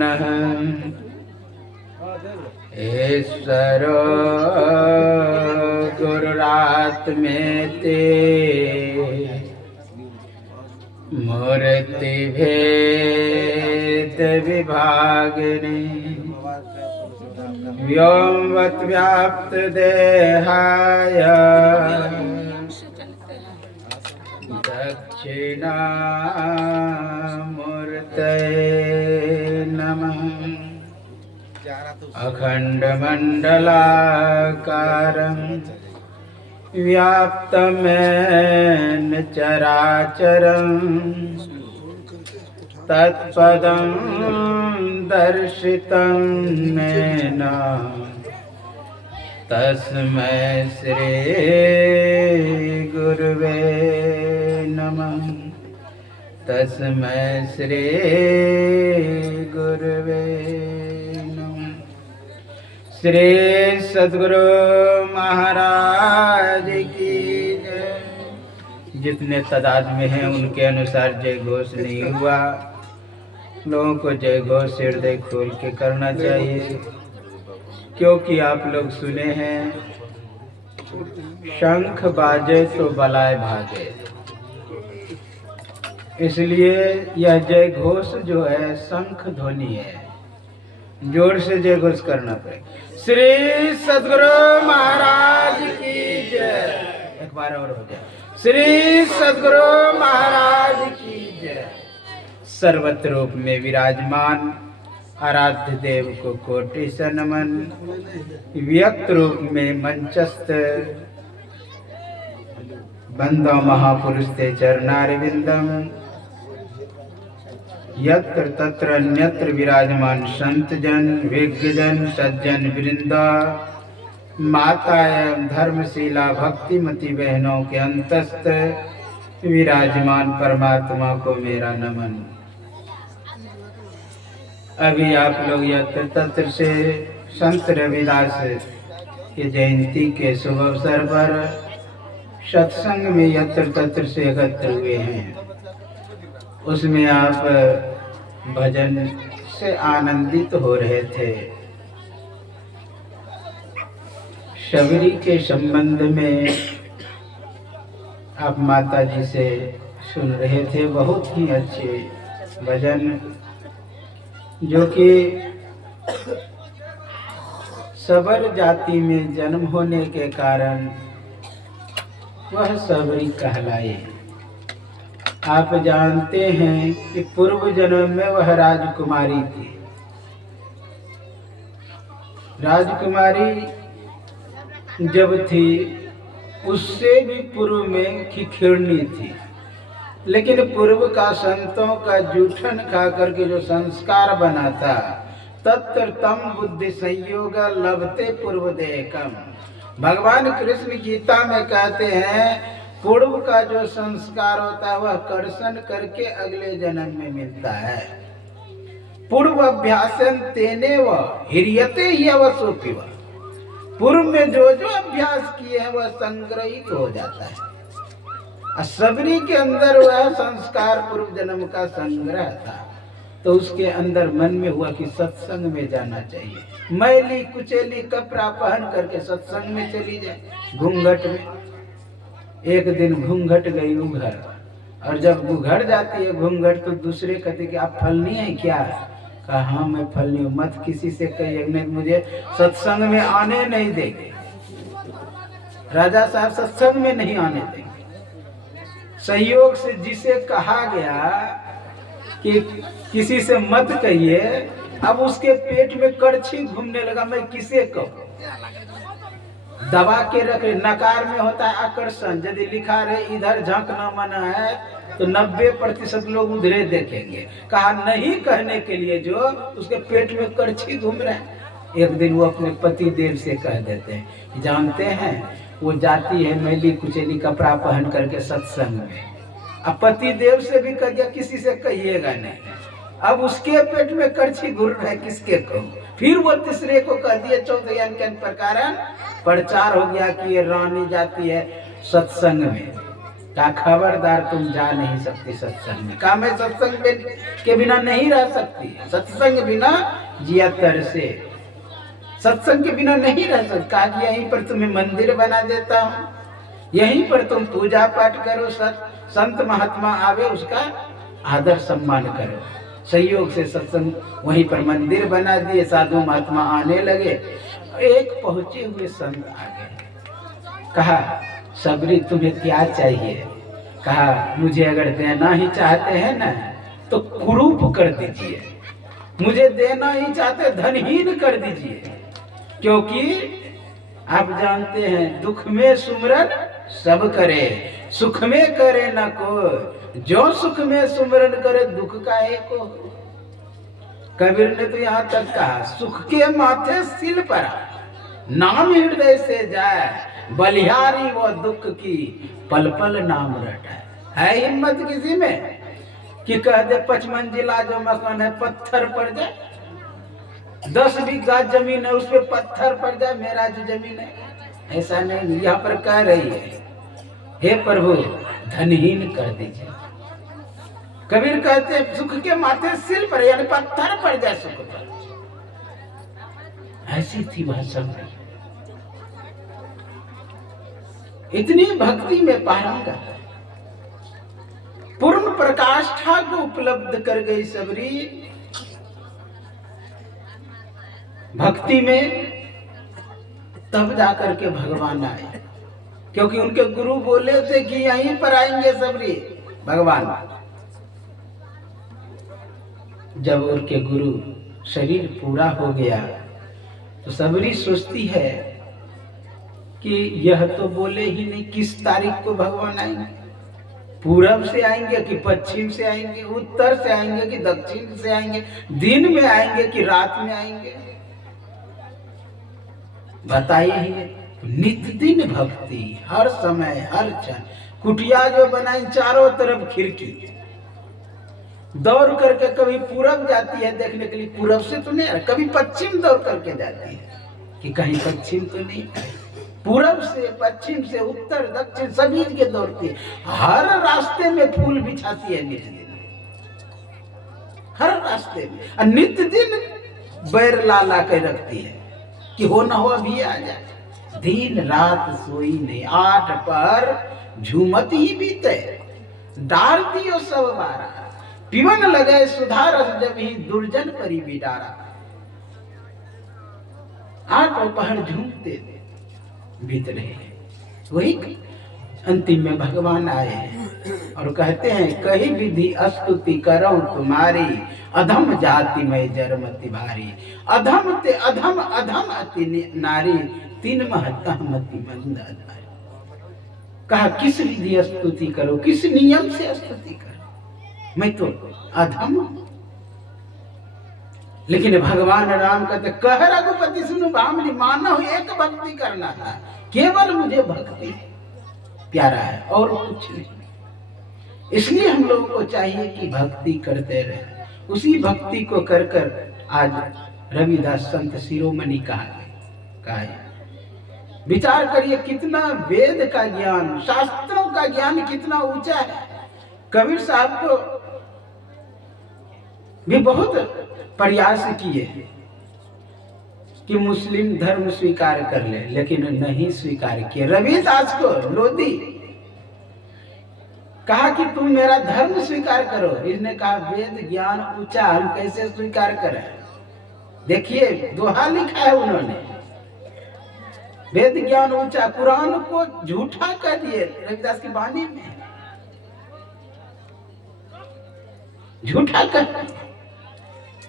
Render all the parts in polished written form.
पुनः ईश्वरो गुरुरात्मेति मूर्ति भेद विभागिनी व्योमवत् व्याप्त देहाय दक्षिणामूर्तये नमः। अखण्डमण्डलाकारं व्याप्तमेन चराचरं तत्पदं दर्शितं येन तस्मै श्री गुरुवे नमः। तस्मै श्री गुरुवे नमः। श्री सद्गुरु महाराज की जय। जितने तादाद में हैं उनके अनुसार जय घोष नहीं हुआ, लोगों को जय घोष हृदय खोल के करना चाहिए, क्योंकि आप लोग सुने हैं शंख बाजे तो बलाए भागे। इसलिए यह जय घोष जो है शंख ध्वनि है, जोर से जय घोष करना पड़ेगा। श्री सद्गुरु महाराज की जय। एक बार और हो जाए। श्री सद्गुरु महाराज की जय। सर्वत्र रूप में विराजमान आराध्य देव को कोटि से नमन। व्यक्त रूप में मंचस्थ बंदो महापुरुष ते चरणारविंदम। यत्र तत्र अन्यत्र विराजमान संत जन विज्ञ जन सज्जन वृंदा माता एवं धर्मशीला भक्तिमती बहनों के अंतस्थ विराजमान परमात्मा को मेरा नमन। अभी आप लोग यत्र तत्र से संत रविदास की जयंती के शुभ अवसर पर सत्संग में यत्र तत्र से एकत्र हुए हैं। उसमें आप भजन से आनंदित हो रहे थे। शबरी के संबंध में आप माता जी से सुन रहे थे, बहुत ही अच्छे भजन, जो कि सबर जाति में जन्म होने के कारण वह सबरी कहलाए। आप जानते हैं कि पूर्व जन्म में वह राजकुमारी थी। राजकुमारी जब थी उससे भी पूर्व में खिखिरनी थी, लेकिन पूर्व का संतों का जूठन खा करके जो संस्कार बना था, तत्र तम बुद्धि संयोग लभते पूर्व देहकम। भगवान कृष्ण गीता में कहते हैं पूर्व का जो संस्कार होता है वह कर्षण करके अगले जन्म में मिलता है। पूर्व अभ्यासन तेने व हिरियते यवसोपि व। पूर्व में जो जो अभ्यास किए हैं वह संग्रहित हो जाता है। सबरी के अंदर वह संस्कार पूर्व जन्म का संग्रह था, तो उसके अंदर मन में हुआ कि सत्संग में जाना चाहिए। मैली कुचेली कपड़ा पहन करके सत्संग में चली जाए, घूंघट में। एक दिन घूंघट गई उघर, और जब उघड़ जाती है घूंघट तो दूसरे कहते कि आप फलनी है क्या? कहा हाँ मैं फलनी हूँ। मत किसी से कहिए, नहीं मुझे सत्संग में आने नहीं देंगे। राजा साहब सत्संग में नहीं आने देंगे। संयोग से जिसे कहा गया कि किसी से मत कहिए, अब उसके पेट में कड़छी घूमने लगा। मैं किसे कहूँ? दबा के रखे। नकार में होता है आकर्षण। यदि लिखा रहे इधर झांकना मना है तो 90% लोग उधरे देखेंगे। कहा नहीं कहने के लिए जो उसके पेट में कड़छी घूम रहे हैं। एक दिन वो अपने पति देव से कह देते हैं, जानते हैं वो जाती है मैली कुचेली कपड़ा पहन करके सत्संग में। अब पति देव से भी कह दिया किसी से कहिएगा नहीं। अब उसके पेट में कड़छी घूर रहा है, किसके कहूँ? फिर वो तीसरे को कह दिए। चौथे के प्रकार प्रचार हो गया कि ये रानी जाती है सत्संग में। कहा खबरदार तुम जा नहीं सकती सत्संग में। कहा मैं सत्संग के बिना नहीं रह सकती, सत्संग बिना जिया तर से, सत्संग के बिना नहीं रह सकती। कहा कि यहीं पर तुम्हें मंदिर बना देता हूँ, यहीं पर तुम पूजा पाठ करो, संत महात्मा आवे उसका आदर सम्मान करो। सहयोग से सत्संग वहीं पर मंदिर बना दिए, साधु महात्मा आने लगे। एक पहुंचे हुए संत आ गए, कहा सबरी तुम्हें क्या चाहिए? कहा मुझे अगर देना ही चाहते हैं ना तो कुरूप कर दीजिए, मुझे देना ही चाहते धनहीन कर दीजिए, क्योंकि आप जानते हैं दुख में सुमरन सब करे, सुख में करे ना को, जो सुख में सुमरन करे दुख का एक हो। कबीर ने तो यहाँ तक कहा सुख के माथे सिल पर नाम हृदय से जाए, बलिहारी वो दुख की पल पल नाम रटाए। है हिम्मत किसी में कि कह दे 5 मंजिला जो मकान है पत्थर पड़ जाए, 10 बीघा जमीन है उस पर पत्थर पड़ जाए, मेरा जो जमीन है? ऐसा नहीं, यहाँ पर कह रही है हे प्रभु धनहीन कर दीजिए। कबीर कहते हैं सुख के माथे सिल पर यानी पत्थर पड़ जाए सुख पर। ऐसी थी वह सब, इतनी भक्ति में पारंगत, पूर्ण प्रकाष्ठा को उपलब्ध कर गई सबरी भक्ति में। तब जाकर के भगवान आए, क्योंकि उनके गुरु बोले थे कि यहीं पर आएंगे सबरी भगवान। जब उनके गुरु शरीर पूरा हो गया तो सबरी सोचती है कि यह तो बोले ही नहीं किस तारीख को भगवान आएंगे, पूरब से आएंगे कि पश्चिम से आएंगे, उत्तर से आएंगे कि दक्षिण से आएंगे, दिन में आएंगे कि रात में आएंगे, बताइए ही। नित्य दिन भक्ति, हर समय हर क्षण। कुटिया जो बनाई चारों तरफ खिड़की, दौड़ करके कभी पूरब जाती है देखने के लिए, पूरब से तो नहीं, कभी पश्चिम दौड़ करके जाती है कि कहीं पश्चिम तो नहीं, पूरब से पश्चिम से उत्तर दक्षिण सभी के दौड़ती है। हर रास्ते में फूल बिछाती है नित्य दिन, हर रास्ते में। और नित्य दिन बैर ला के रखती है कि हो ना हो अभी आ जाए। दिन रात सोई नहीं, 8 पहर झूमत ही बीते, डार दियो सब बारा, पीवन लगे सुधारस जब ही दुर्जन परी बिडारा। 8 पहर झूमते बीत रहे। वही अंतिम में भगवान आए और कहते हैं कही विधि स्तुति करो तुम्हारी, अधम जाति में जरमति भारी, अधम ते अधम अधम अति नारी, 3 महत्ता मति मंद आधारी। कहा किस विधि स्तुति करो, किस नियम से स्तुति करो, मैं तो अधम हूं। लेकिन भगवान राम कहते कह रघुपति सुनो भामली, मानव एक भक्ति करना था, केवल मुझे भक्ति प्यारा है और कुछ नहीं। इसलिए हम लोगों को चाहिए कि भक्ति करते रहे। उसी भक्ति को कर कर आज रविदास संत शिरोमणि कहा है। विचार करिए कितना वेद का ज्ञान, शास्त्रों का ज्ञान कितना ऊंचा है। कबीर साहब को भी बहुत प्रयास किए कि मुस्लिम धर्म स्वीकार कर ले, लेकिन नहीं स्वीकार किए। रविदास को लोधी कहा कि तुम मेरा धर्म स्वीकार करो, इसने कहा वेद ज्ञान ऊंचा हम कैसे स्वीकार करें। देखिए दोहा लिखा है उन्होंने, वेद ज्ञान ऊंचा, कुरान को झूठा कर दिए। रविदास की वाणी में झूठा कर,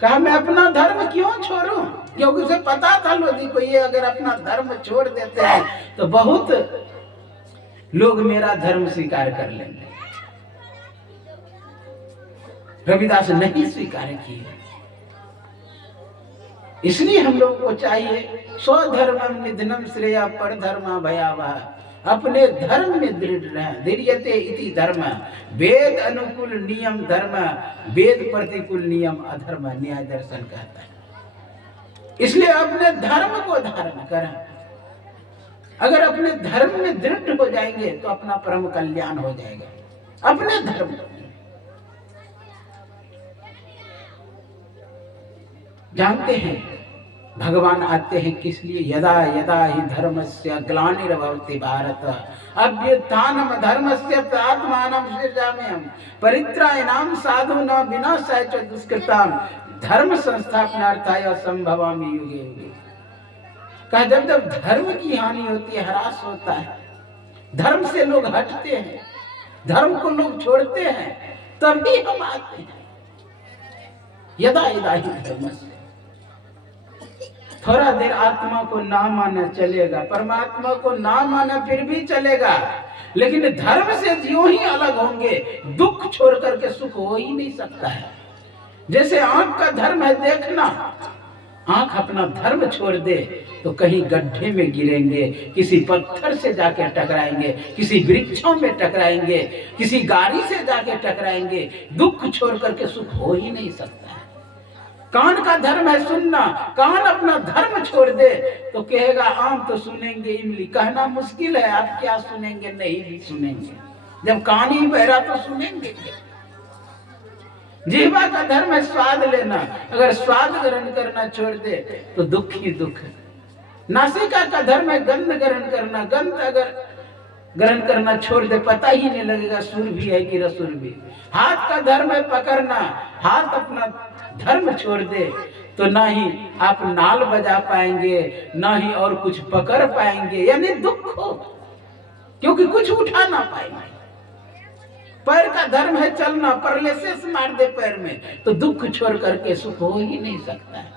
कहा मैं अपना धर्म क्यों छोड़ूं, क्योंकि उसे पता था लोधी को ये अगर अपना धर्म छोड़ देते हैं तो बहुत लोग मेरा धर्म स्वीकार कर लेंगे। रविदास नहीं स्वीकार किए। इसलिए हम लोगों को चाहिए स्वधर्मम निधनम श्रेया पर धर्म भयावह, अपने धर्म में दृढ़ रहें। दृढ़यते इति धर्म, वेद अनुकूल नियम धर्म, वेद प्रतिकूल नियम अधर्म, न्याय दर्शन कहता है। इसलिए अपने धर्म को धारण करें। अगर अपने धर्म में दृढ़ हो जाएंगे तो अपना परम कल्याण हो जाएगा। अपने धर्म जानते हैं भगवान आते हैं किस लिए? यदा यदा ही धर्मस्य ग्लानिर्भवति भारत अभ्युत्थानम धर्मस्य तदात्मानं सृजाम्यहम् परित्राणाय साधूनां विनाशाय च दुष्कृताम् धर्म संस्थापनार्थाय संभवामि युगे युगे। कहा जब जब धर्म की हानि होती है, ह्रास होता है, धर्म से लोग हटते हैं, धर्म को लोग छोड़ते हैं, तभी हम आते हैं। यदा यदा ही धर्मस्य, थोड़ा देर आत्मा को ना माना चलेगा, परमात्मा को ना माना फिर भी चलेगा, लेकिन धर्म से ज्यों ही अलग होंगे दुख छोड़ करके सुख हो ही नहीं सकता है। जैसे आंख का धर्म है देखना, आंख अपना धर्म छोड़ दे तो कहीं गड्ढे में गिरेंगे, किसी पत्थर से जाके टकराएंगे, किसी वृक्षों में टकराएंगे, किसी गाड़ी से जाके टकराएंगे, दुख छोड़ करके सुख हो ही नहीं सकता है। कान का धर्म है सुनना, कान अपना धर्म छोड़ दे तो कहेगा आम तो सुनेंगे इमली, कहना मुश्किल है आप क्या सुनेंगे, नहीं भी सुनेंगे, जब कान ही बहरा तो सुनेंगे। जीवा का धर्म है स्वाद लेना, अगर स्वाद ग्रहण करना छोड़ दे तो दुख ही दुख है। नासिका का धर्म है गंध ग्रहण करना, गंध अगर ग्रहण करना छोड़ दे पता ही नहीं लगेगा सुर भी है कि रसुर भी। हाथ का धर्म है पकड़ना, हाथ अपना धर्म छोड़ दे तो ना ही आप नाल बजा पाएंगे, ना ही और कुछ पकड़ पाएंगे, यानी दुख हो, क्योंकि कुछ उठा ना पाएंगे। पैर का धर्म है चलना, पैरालिसिस मार दे पैर में तो दुख छोड़ करके सुख हो ही नहीं सकता है।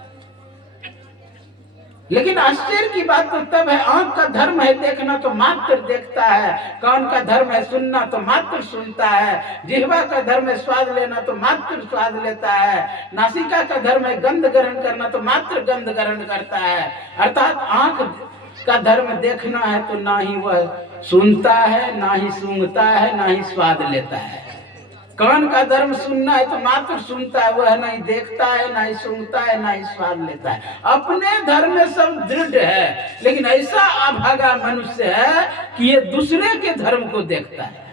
लेकिन आश्चर्य की बात तो तब है, आंख का धर्म है देखना तो मात्र देखता है, कान का धर्म है सुनना तो मात्र सुनता है, जिह्वा का धर्म है स्वाद लेना तो मात्र स्वाद लेता है, नासिका का धर्म है गंध ग्रहण करना तो मात्र गंध ग्रहण करता है। अर्थात आंख का धर्म देखना है तो ना ही वह सुनता है, ना ही सूंघता है, ना ही स्वाद लेता है। कान का धर्म सुनना है तो मात्र सुनता है, वह नहीं देखता है, ना ही सूंघता है, ना ही स्वाद लेता है। अपने धर्म में सब दृढ़ है, लेकिन ऐसा अभागा मनुष्य है कि ये दूसरे के धर्म को देखता है।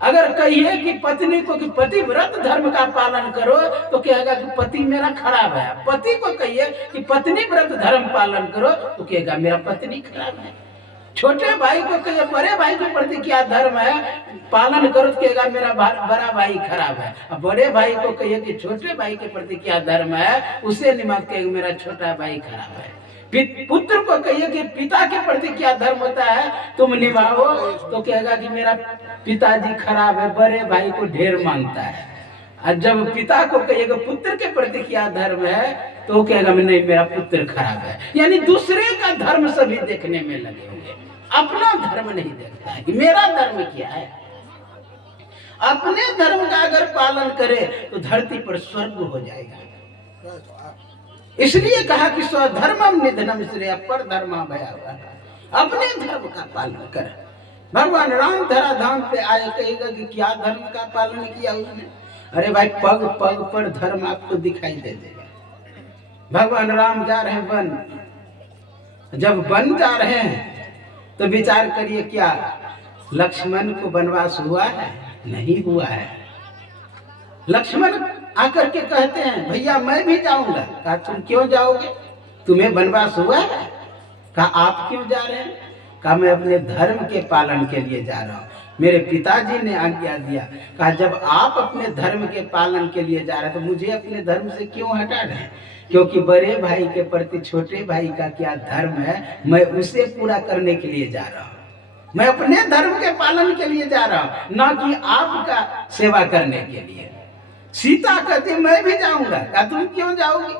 अगर कहिए कि पत्नी को कि पतिव्रत धर्म का पालन करो तो कहेगा कि पति मेरा खराब है। पति को कहिए कि पत्नी व्रत धर्म पालन करो तो कहेगा मेरा पत्नी खराब है। छोटे भाई को कहिए बड़े भाई के प्रति क्या धर्म है पालन करो तो कहेगा मेरा बड़ा भाई खराब है। अब बड़े भाई को कहिए कि छोटे भाई के प्रति क्या धर्म है, उसे निमक कहेगा मेरा छोटा भाई खराब है। पुत्र को कहिए कि पिता के प्रति क्या धर्म होता है तुम निभाओ तो कहेगा कि मेरा पिताजी खराब है, बड़े भाई को ढेर मानता है। और जब पिता को कहिएगा पुत्र के प्रति क्या धर्म है तो कहेगा नहीं मेरा पुत्र खराब है। यानी दूसरे का धर्म सभी देखने में लगे होंगे, अपना धर्म नहीं देखता है कि मेरा धर्म क्या है। अपने धर्म का अगर पालन करे तो धरती पर स्वर्ग हो जाएगा। इसलिए कहा कि स्वधर्मम निधनम श्रेय पर धर्मा भयावह। अपने धर्म का पालन कर। भगवान राम धरा धाम पे आए, कहेगा कि क्या धर्म का पालन किया उसने? अरे भाई पग पग पर धर्म आपको दिखाई दे देगा। भगवान राम जा रहे हैं वन, जब वन जा रहे हैं तो विचार करिए क्या लक्ष्मण को वनवास हुआ है? नहीं हुआ है। लक्ष्मण आकर के कहते हैं भैया मैं भी जाऊंगा। कहा तुम क्यों जाओगे, तुम्हें वनवास हुआ है? कहा आप क्यों जा रहे हैं? कहा मैं अपने धर्म के पालन के लिए जा रहा हूँ, मेरे पिताजी ने आज्ञा दिया। कहा जब आप अपने धर्म के पालन के लिए जा रहे हैं तो मुझे अपने धर्म से क्यों हटा रहे हैं? क्योंकि बड़े भाई के प्रति छोटे भाई का क्या धर्म है मैं उसे पूरा करने के लिए जा रहा हूँ। मैं अपने धर्म के पालन के लिए जा रहा हूँ, ना कि आपका सेवा करने के लिए। सीता कहती मैं भी जाऊंगा। कहा तुम क्यों जाओगी?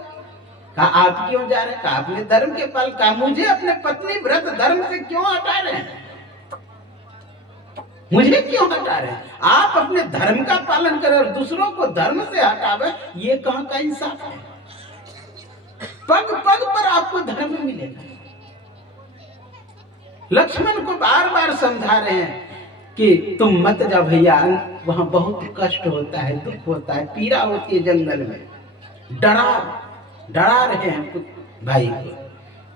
कहा आप क्यों जा रहे हैं? कहा अपने धर्म के पालन। कहा मुझे अपने पत्नी व्रत धर्म से क्यों हटा रहे हैं? मुझे क्यों हटा रहे हैं? आप अपने धर्म का पालन करें और दूसरों को धर्म से हटावे, ये कहाँ का इंसाफ है? पग पग पर आपको धर्म मिलेगा। लक्ष्मण को बार बार समझा रहे हैं कि तुम मत जाओ भैया, वहां बहुत कष्ट होता है, दुख होता है, पीड़ा होती है जंगल में। डरा रहे हैं भाई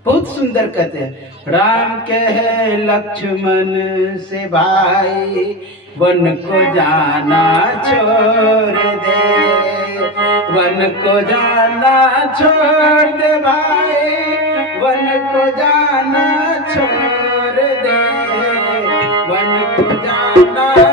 को बहुत सुंदर कहते हैं। राम कहे लक्ष्मण से भाई, वन को जाना छोड़ दे, वन को जाना छोड़ दे भाई, वन को जाना छोड़ दे, वन को जाना